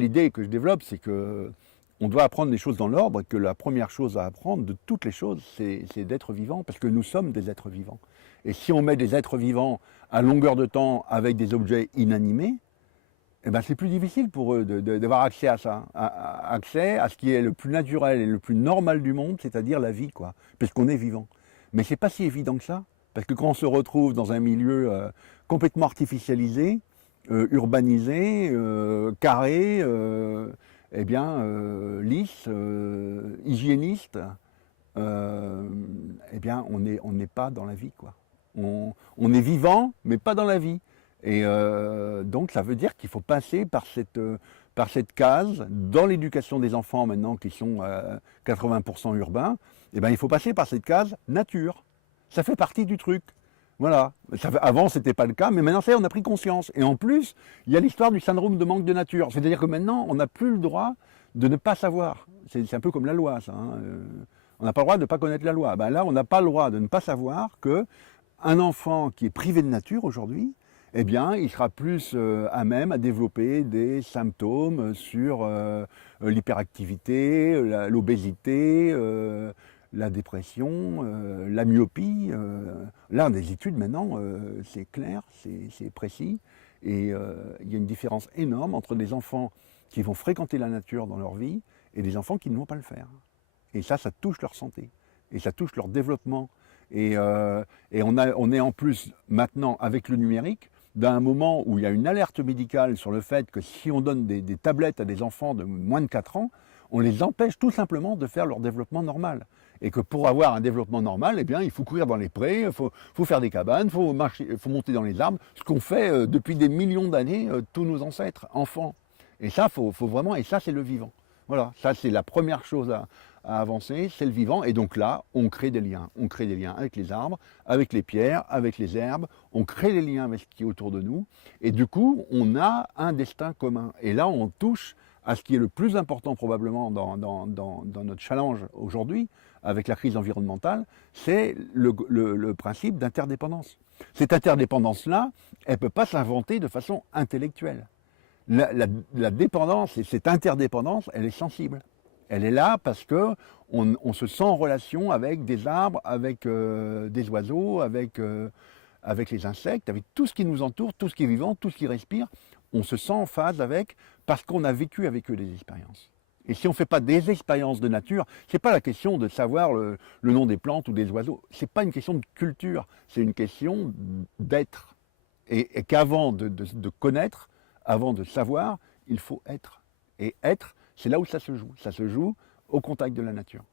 L'idée que je développe, c'est que on doit apprendre les choses dans l'ordre, et que la première chose à apprendre de toutes les choses, c'est d'être vivant, parce que nous sommes des êtres vivants. Et si on met des êtres vivants à longueur de temps avec des objets inanimés, eh ben c'est plus difficile pour eux d'avoir accès à ça, accès à ce qui est le plus naturel et le plus normal du monde, c'est-à-dire la vie, quoi, puisqu'on est vivant. Mais c'est pas si évident que ça, parce que quand on se retrouve dans un milieu complètement artificialisé, urbanisé, carré, eh bien, lisse, hygiéniste, eh bien, on n'est pas dans la vie, quoi. On est vivant, mais pas dans la vie. Et donc, ça veut dire qu'il faut passer par cette case dans l'éducation des enfants maintenant qui sont 80% urbains. Eh ben, il faut passer par cette case nature. Ça fait partie du truc. Voilà. Avant, c'était pas le cas, mais maintenant, ça y est, on a pris conscience. Et en plus, il y a l'histoire du syndrome de manque de nature. C'est-à-dire que maintenant, on n'a plus le droit de ne pas savoir. C'est un peu comme la loi, ça. Hein. On n'a pas le droit de ne pas connaître la loi. Ben là, on n'a pas le droit de ne pas savoir que un enfant qui est privé de nature aujourd'hui, eh bien, il sera plus à même à développer des symptômes sur l'hyperactivité, l'obésité, la dépression, la myopie. Là, des études maintenant, c'est clair, c'est précis, et il y a une différence énorme entre des enfants qui vont fréquenter la nature dans leur vie et des enfants qui ne vont pas le faire. Et ça touche leur santé, et ça touche leur développement. Et on est en plus maintenant avec le numérique d'un moment où il y a une alerte médicale sur le fait que si on donne des tablettes à des enfants de moins de 4 ans, on les empêche tout simplement de faire leur développement normal. Et que pour avoir un développement normal, eh bien, il faut courir dans les prés, il faut faire des cabanes, il faut monter dans les arbres, ce qu'ont fait depuis des millions d'années tous nos ancêtres, enfants. Et ça, faut vraiment, et ça c'est le vivant. Voilà, ça c'est la première chose à avancer, c'est le vivant. Et donc là, on crée des liens. On crée des liens avec les arbres, avec les pierres, avec les herbes. On crée des liens avec ce qui est autour de nous. Et du coup, on a un destin commun. Et là, on touche à ce qui est le plus important probablement dans notre challenge aujourd'hui, avec la crise environnementale, c'est le principe d'interdépendance. Cette interdépendance-là, elle ne peut pas s'inventer de façon intellectuelle. La dépendance et cette interdépendance, elle est sensible. Elle est là parce que on se sent en relation avec des arbres, avec des oiseaux, avec les insectes, avec tout ce qui nous entoure, tout ce qui est vivant, tout ce qui respire. On se sent en phase avec parce qu'on a vécu avec eux des expériences. Et si on ne fait pas des expériences de nature, c'est pas la question de savoir le nom des plantes ou des oiseaux. C'est pas une question de culture, c'est une question d'être. Et qu'avant de connaître, avant de savoir, il faut être. Et être, c'est là où ça se joue. Ça se joue au contact de la nature.